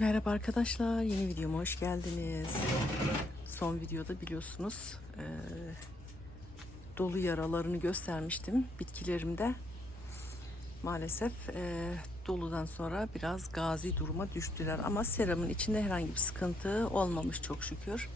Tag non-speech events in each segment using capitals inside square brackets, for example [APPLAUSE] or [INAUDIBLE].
Merhaba arkadaşlar, yeni videoma hoş geldiniz. Son videoda biliyorsunuz eee, dolu yaralarını göstermiştim bitkilerimde. Maalesef eee, doludan sonra biraz gazi duruma düştüler ama seramın içinde herhangi bir sıkıntı olmamış çok şükür.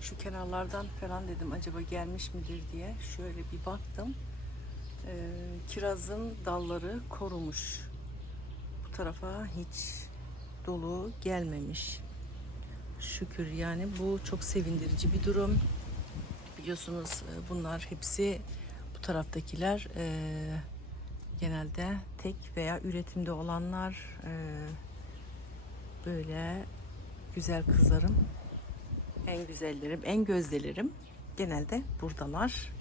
Şu kenarlardan falan dedim acaba gelmiş midir diye şöyle bir baktım. Eee, kirazın dalları korumuş. Bu tarafa hiç dolu gelmemiş. Şükür yani bu çok sevindirici bir durum. Biliyorsunuz e, bunlar hepsi bu taraftakiler e, genelde tek veya üretimde olanlar e, böyle güzel kızlarım en güzellerim en gözdelerim genelde buradalar.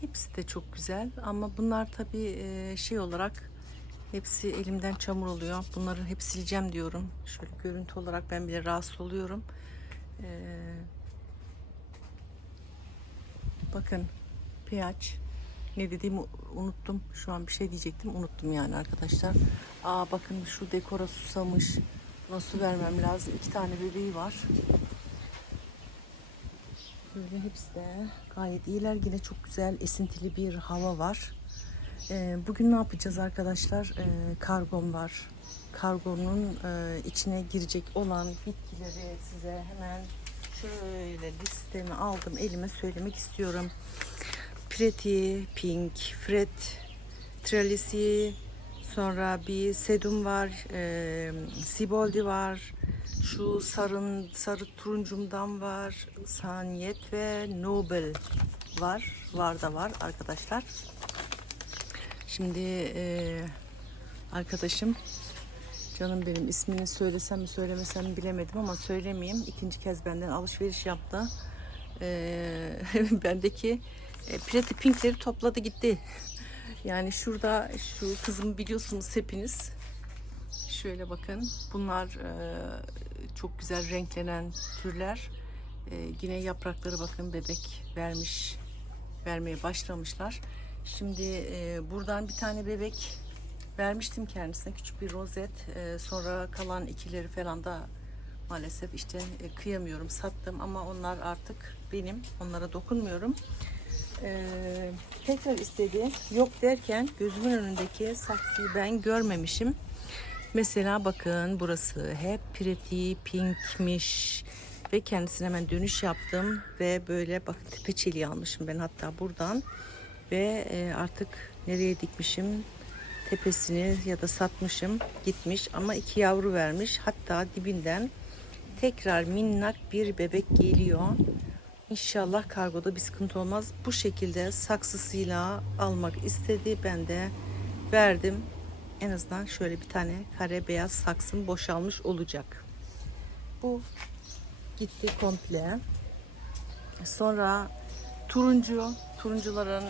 Hepsi de çok güzel ama bunlar tabii e, şey olarak Hepsi elimden çamur oluyor. Bunları hep sileceğim diyorum. Şöyle görüntü olarak ben bile rahatsız oluyorum. Ee, bakın pH ne dediğimi unuttum. Şu an bir şey diyecektim. Unuttum yani arkadaşlar. Aa bakın şu dekora susamış. Buna su vermem lazım. İki tane bebeği var. Böyle hepsi de gayet iyiler. Yine çok güzel esintili bir hava var. Ee, bugün ne yapacağız arkadaşlar? Ee, kargom var. Kargonun e, içine girecek olan bitkileri size hemen şöyle listemi aldım elime söylemek istiyorum. Pretty Pink, Fred, Trelisi, sonra bir sedum var, e, Siboldi var, şu sarın sarı turuncumdan var, Saniyet ve Nobel var, var da var arkadaşlar. Şimdi e, arkadaşım canım benim ismini söylesem mi söylemesem mi bilemedim ama söylemeyeyim. İkinci kez benden alışveriş yaptı. E, [LAUGHS] bendeki e, Pretty Pink'leri topladı gitti. Yani şurada şu kızımı biliyorsunuz hepiniz. Şöyle bakın. Bunlar e, çok güzel renklenen türler. E, yine yaprakları bakın bebek vermiş vermeye başlamışlar. Şimdi e, buradan bir tane bebek vermiştim kendisine küçük bir rozet. E, sonra kalan ikileri falan da maalesef işte e, kıyamıyorum sattım ama onlar artık benim. Onlara dokunmuyorum. E, tekrar istedi. Yok derken gözümün önündeki saksıyı ben görmemişim. Mesela bakın burası hep pretty pinkmiş ve kendisine hemen dönüş yaptım ve böyle bakın tepe çeliği almışım ben hatta buradan ve e, artık nereye dikmişim? Tepesini ya da satmışım gitmiş ama iki yavru vermiş. Hatta dibinden tekrar minnak bir bebek geliyor. İnşallah kargoda bir sıkıntı olmaz. Bu şekilde saksısıyla almak istedi. Ben de verdim. En azından şöyle bir tane kare beyaz saksım boşalmış olacak. Bu gitti komple. Sonra turuncu turuncuların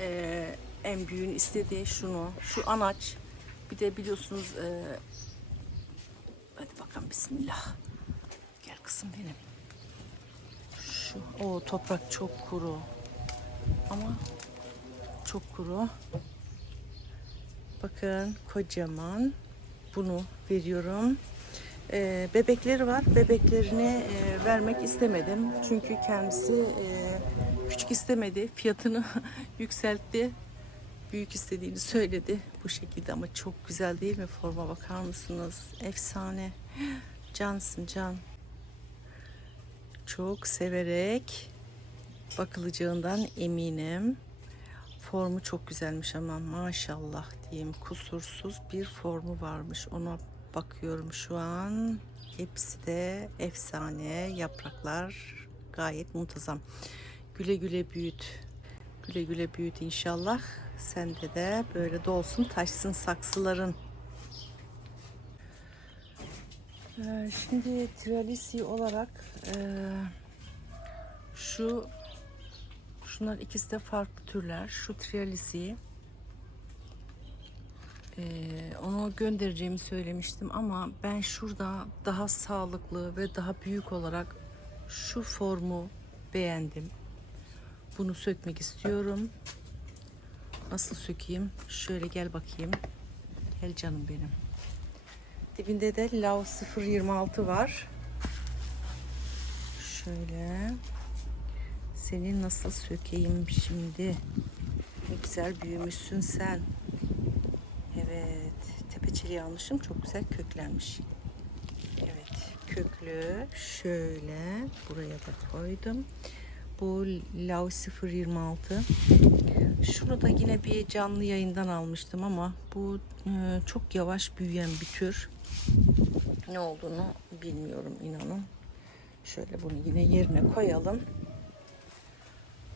e, en büyüğünü istediği şunu. Şu anaç. Bir de biliyorsunuz e, hadi bakalım bismillah. Gel kızım benim. Şu o toprak çok kuru. Ama çok kuru. Bakın kocaman. Bunu veriyorum. Ee, bebekleri var. Bebeklerini e, vermek istemedim. Çünkü kendisi e, küçük istemedi. Fiyatını [LAUGHS] yükseltti. Büyük istediğini söyledi. Bu şekilde ama çok güzel değil mi? Forma bakar mısınız? Efsane. Cansın can. Çok severek bakılacağından eminim. Formu çok güzelmiş ama maşallah diyeyim kusursuz bir formu varmış. Ona bakıyorum şu an. Hepsi de efsane yapraklar gayet muntazam. Güle güle büyüt. Güle güle büyüt inşallah. Sende de böyle dolsun taşsın saksıların. Ee, şimdi tralisi olarak e, şu şunlar ikisi de farklı türler. Şu tralisi ee, onu göndereceğimi söylemiştim ama ben şurada daha sağlıklı ve daha büyük olarak şu formu beğendim. Bunu sökmek istiyorum. Nasıl sökeyim? Şöyle gel bakayım. Gel canım benim. Dibinde de Lav 026 var. Şöyle. Seni nasıl sökeyim şimdi? Ne güzel büyümüşsün sen. Evet. Tepeçeliği almışım. Çok güzel köklenmiş. Evet. Köklü. Şöyle. Buraya da koydum. Bu Lav 026. Şunu da yine bir canlı yayından almıştım ama bu e, çok yavaş büyüyen bir tür. Ne olduğunu bilmiyorum inanın. Şöyle bunu yine yerine koyalım.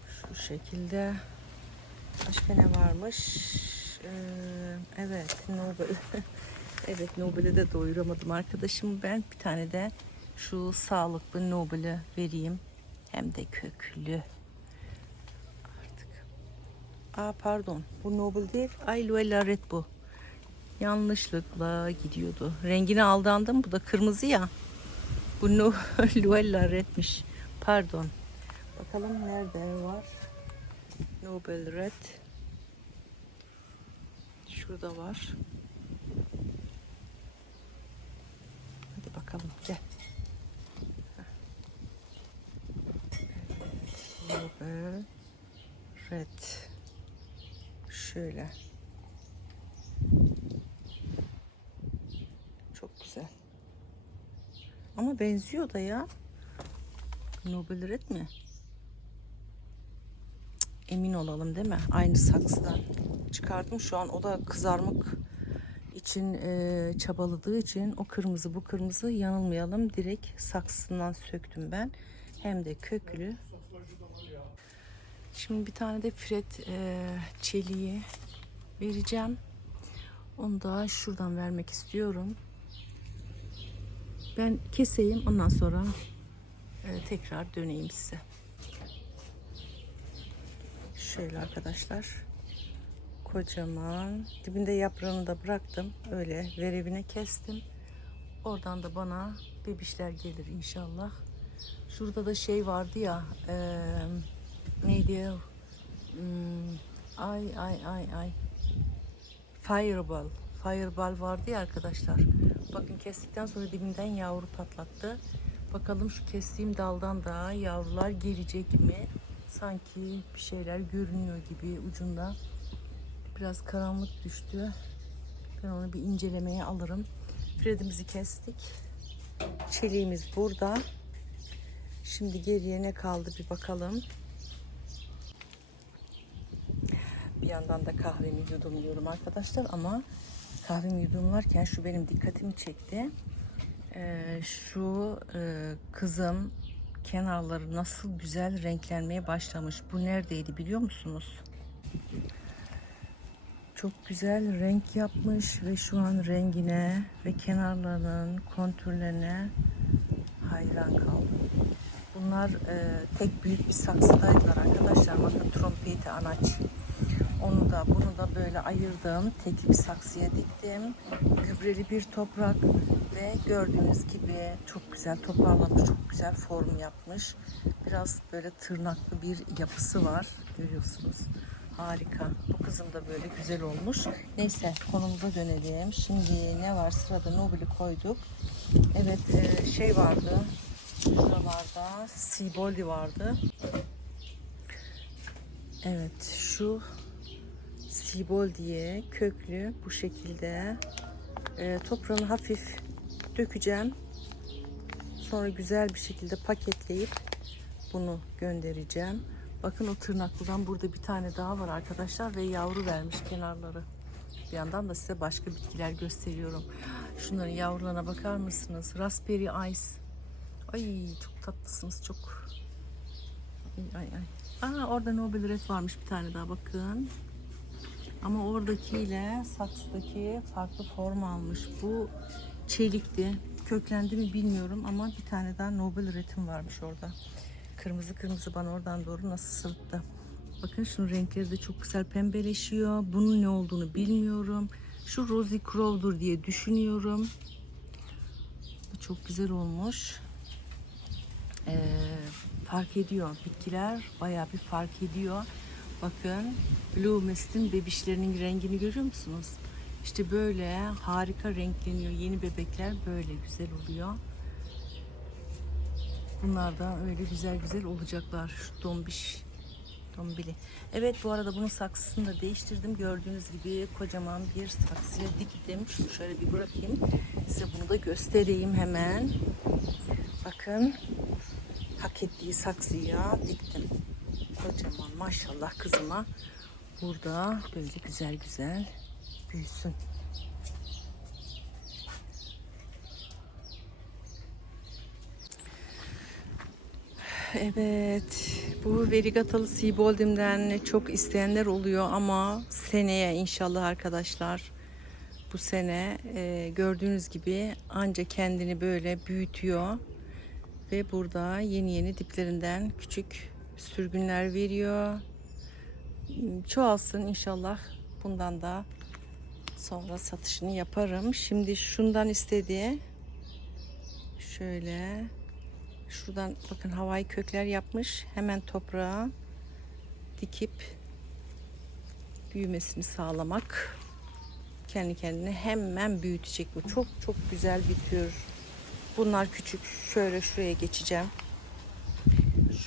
Şu şekilde. Başka ne varmış? Ee, evet Nobel. [LAUGHS] evet Nobel'e de doyuramadım arkadaşım. Ben bir tane de şu sağlıklı Nobel'e vereyim. Hem de köklü. Artık. Aa pardon. Bu Nobel değil. Ay Luella Red bu. Yanlışlıkla gidiyordu. Rengine aldandım. Bu da kırmızı ya. Bu no [LAUGHS] Luella Red'miş. Pardon. Bakalım nerede var? Nobel Red. Şurada var. Hadi bakalım gel. Evet. Şöyle. Çok güzel. Ama benziyor da ya. Nobel Red mi? Emin olalım değil mi? Aynı saksıdan çıkardım. Şu an o da kızarmak için e, çabaladığı için o kırmızı bu kırmızı yanılmayalım. Direkt saksısından söktüm ben. Hem de köklü. Şimdi bir tane de fret e, çeliği vereceğim. Onu da şuradan vermek istiyorum. Ben keseyim ondan sonra e, tekrar döneyim size. Şöyle arkadaşlar. Kocaman. Dibinde yaprağını da bıraktım. Öyle verevine kestim. Oradan da bana bebişler gelir inşallah. Şurada da şey vardı ya. E, neydi? o? Hmm, ay ay ay ay. Fireball. Fireball vardı ya arkadaşlar. Bakın kestikten sonra dibinden yavru patlattı. Bakalım şu kestiğim daldan da yavrular gelecek mi? Sanki bir şeyler görünüyor gibi ucunda. Biraz karanlık düştü. Ben onu bir incelemeye alırım. Fredimizi kestik. Çeliğimiz burada. Şimdi geriye ne kaldı bir bakalım. Bir yandan da kahvemi yudumluyorum arkadaşlar ama kahvemi yudumlarken şu benim dikkatimi çekti. Ee, şu e, kızım kenarları nasıl güzel renklenmeye başlamış. Bu neredeydi biliyor musunuz? Çok güzel renk yapmış ve şu an rengine ve kenarlarının kontürlerine hayran kaldım. Bunlar e, tek büyük bir saksıdaydılar arkadaşlar. Bakın trompeti anaç. Da böyle ayırdım. Tek bir saksıya diktim. Gübreli bir toprak ve gördüğünüz gibi çok güzel toparlamış, çok güzel form yapmış. Biraz böyle tırnaklı bir yapısı var. Görüyorsunuz. Harika. Bu kızım da böyle güzel olmuş. Neyse konumuza dönelim. Şimdi ne var sırada Nobel'i koyduk. Evet e, şey vardı. Şuralarda Siboldi vardı. Evet şu Sibol diye köklü bu şekilde e, toprağını hafif dökeceğim. Sonra güzel bir şekilde paketleyip bunu göndereceğim. Bakın o tırnaklıdan burada bir tane daha var arkadaşlar ve yavru vermiş kenarları. Bir yandan da size başka bitkiler gösteriyorum. Şunların yavrularına bakar mısınız? Raspberry Ice. Ay çok tatlısınız çok. Ay ay ay. Aa orada Nobel Red varmış bir tane daha bakın. Ama oradakiyle saksıdaki farklı form almış. Bu çelikti. Köklendi mi bilmiyorum ama bir tane daha Nobel Red'im varmış orada. Kırmızı kırmızı bana oradan doğru nasıl sırıttı. Bakın şunun renkleri de çok güzel pembeleşiyor. Bunun ne olduğunu bilmiyorum. Şu Rosie Crow'dur diye düşünüyorum. Bu çok güzel olmuş. Ee, fark ediyor. Bitkiler bayağı bir fark ediyor. Bakın Blue Mist'in bebişlerinin rengini görüyor musunuz? İşte böyle harika renkleniyor. Yeni bebekler böyle güzel oluyor. Bunlar da öyle güzel güzel olacaklar. Şu dombiş, dombili. Evet bu arada bunun saksısını da değiştirdim. Gördüğünüz gibi kocaman bir saksıya diktim. Şunu şöyle bir bırakayım. Size bunu da göstereyim hemen. Bakın hak ettiği saksıya diktim. Kocaman maşallah kızıma burada böyle güzel güzel büyüsün. Evet, bu verigatalı Seabold'imden çok isteyenler oluyor ama seneye inşallah arkadaşlar bu sene e, gördüğünüz gibi anca kendini böyle büyütüyor ve burada yeni yeni diplerinden küçük sürgünler veriyor. Çoğalsın inşallah bundan da sonra satışını yaparım. Şimdi şundan istediği şöyle Şuradan bakın havai kökler yapmış. Hemen toprağa dikip büyümesini sağlamak. Kendi kendine hemen büyütecek bu. Çok çok güzel bir tür. Bunlar küçük. Şöyle şuraya geçeceğim.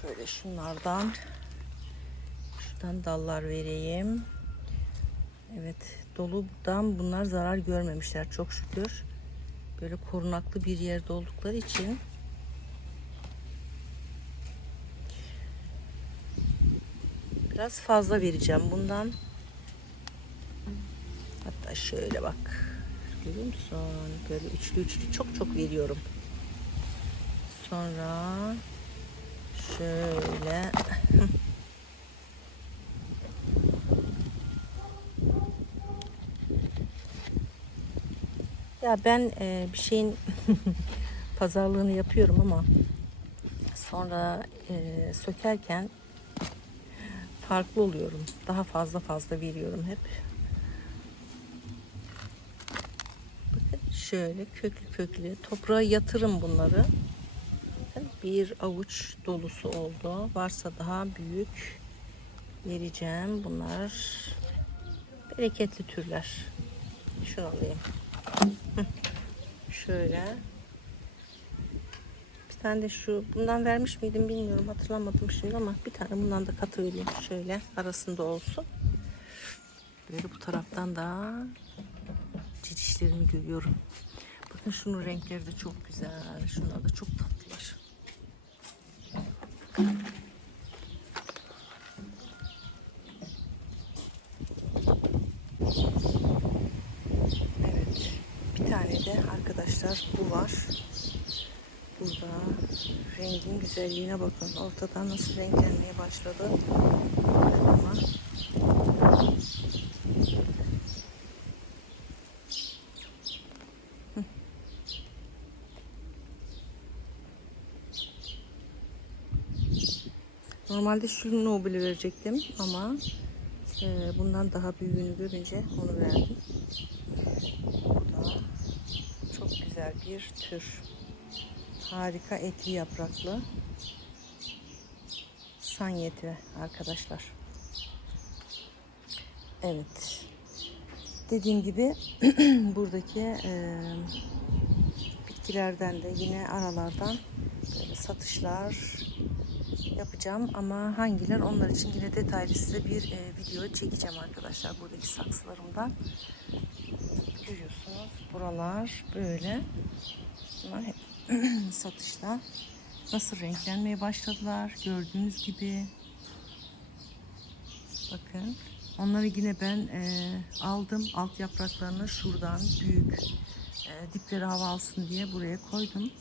Şöyle şunlardan şuradan dallar vereyim. Evet doludan bunlar zarar görmemişler çok şükür. Böyle korunaklı bir yerde oldukları için Biraz fazla vereceğim bundan. Hatta şöyle bak. Görüyor musun? Böyle üçlü üçlü çok çok veriyorum. Sonra şöyle [LAUGHS] Ya ben e, bir şeyin [LAUGHS] pazarlığını yapıyorum ama sonra e, sökerken farklı oluyorum. Daha fazla fazla veriyorum hep. Bakın şöyle köklü köklü toprağa yatırım bunları. Bakın bir avuç dolusu oldu. Varsa daha büyük vereceğim. Bunlar bereketli türler. Şunu alayım. Şöyle. Bir tane de şu bundan vermiş miydim bilmiyorum hatırlamadım şimdi ama bir tane bundan da katı vereyim şöyle arasında olsun. Böyle bu taraftan da cicişlerimi görüyorum. Bakın şunun renkleri de çok güzel. Şunlar da çok tatlılar. Evet. Bir tane de arkadaşlar bu var. Burada rengin güzelliğine bakın. Ortadan nasıl renklenmeye başladı. Ama Normalde şu nobili verecektim ama e, bundan daha büyüğünü görünce onu verdim. Bu çok güzel bir tür harika etli yapraklı sanyeti arkadaşlar. Evet. Dediğim gibi [CLEARS THROAT] buradaki e, bitkilerden de yine aralardan böyle satışlar yapacağım ama hangiler onlar için yine detaylı size bir e, video çekeceğim arkadaşlar buradaki saksılarımdan. Görüyorsunuz buralar böyle. Bunlar hep [CLEARS THROAT] satışta nasıl renklenmeye başladılar gördüğünüz gibi bakın onları yine ben e, aldım alt yapraklarını şuradan büyük e, dipleri hava alsın diye buraya koydum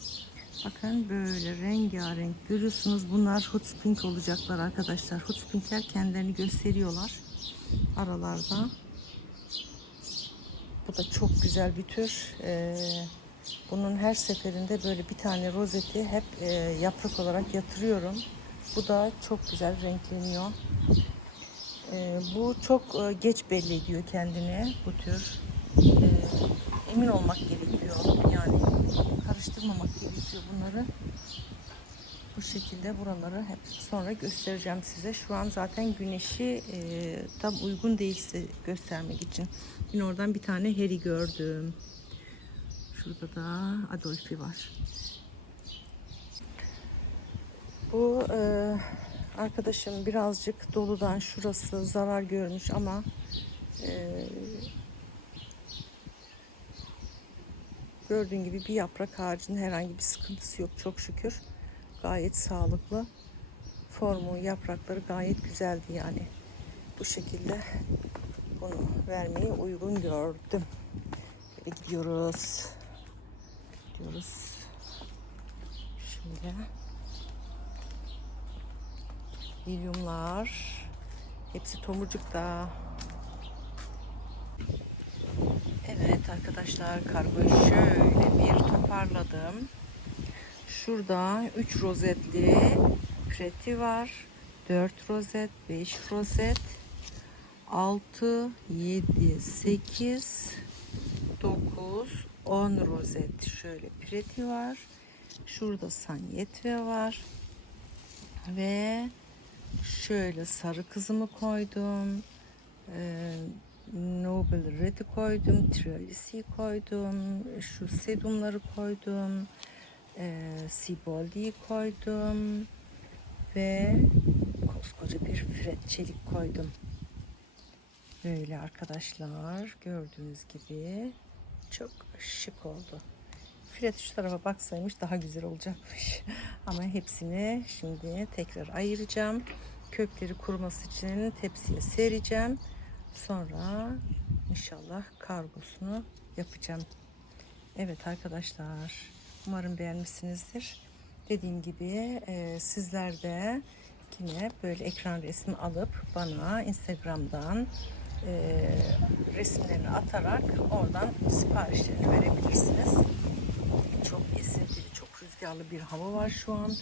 bakın böyle rengarenk görüyorsunuz bunlar hot pink olacaklar arkadaşlar hot pinkler kendilerini gösteriyorlar aralarda bu da çok güzel bir tür ee, bunun her seferinde böyle bir tane rozeti hep e, yaprak olarak yatırıyorum. Bu da çok güzel renkleniyor. E, bu çok e, geç belli ediyor kendini bu tür. E, emin olmak gerekiyor. Karıştırmamak gerekiyor bunları. Bu şekilde buraları hep sonra göstereceğim size. Şu an zaten güneşi e, tam uygun değilse göstermek için. Yine oradan bir tane Harry gördüm. Şurada da Adolfi var. Bu e, arkadaşım birazcık doludan şurası zarar görmüş ama e, gördüğün gibi bir yaprak ağacının herhangi bir sıkıntısı yok çok şükür. Gayet sağlıklı. Formu, yaprakları gayet güzeldi yani. Bu şekilde bunu vermeyi uygun gördüm. Böyle gidiyoruz. Gidiyoruz. Şöyle. Lilyumlar. Hepsi tomurcukta. Evet arkadaşlar kargoyu şöyle bir toparladım. Şurada 3 rozetli kreti var. 4 rozet, 5 rozet, 6, 7, 8, 9, 10 rozet. Şöyle preti var. Şurada sanyetve var. Ve şöyle sarı kızımı koydum. Ee, Noble Red'i koydum. Tralisi koydum. Şu sedumları koydum. Ee, Siboldi'yi koydum. Ve koskoca bir Fred çelik koydum. Böyle arkadaşlar gördüğünüz gibi çok şık oldu. Fred şu tarafa baksaymış daha güzel olacakmış. [LAUGHS] Ama hepsini şimdi tekrar ayıracağım. Kökleri kuruması için tepsiye sereceğim. Sonra inşallah kargosunu yapacağım. Evet arkadaşlar umarım beğenmişsinizdir. Dediğim gibi e, sizler de yine böyle ekran resmi alıp bana Instagram'dan e, resimlerini atarak oradan siparişlerini verebilirsiniz. Çok esintili, çok rüzgarlı bir hava var şu an.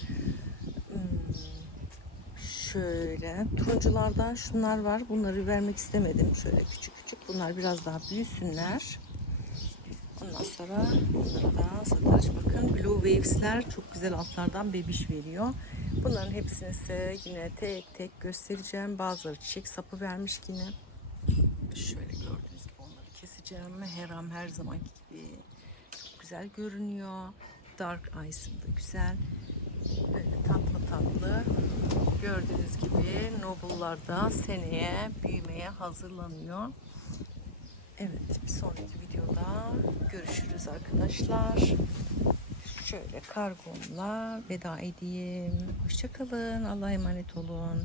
Şöyle turunculardan şunlar var. Bunları vermek istemedim. Şöyle küçük küçük. Bunlar biraz daha büyüsünler. Ondan sonra bunları da satarız. Bakın Blue Waves'ler çok güzel altlardan bebiş veriyor. Bunların hepsini size yine tek tek göstereceğim. Bazıları çiçek sapı vermiş yine. Şöyle gördüğünüz gibi onları keseceğim. Heram her zamanki gibi çok güzel görünüyor. Dark Ice'ım da güzel. Böyle tatlı tatlı. Gördüğünüz gibi Noble'lar da seneye büyümeye hazırlanıyor. Evet bir sonraki videoda görüşürüz arkadaşlar. Şöyle kargomla veda edeyim. Hoşçakalın. Allah'a emanet olun.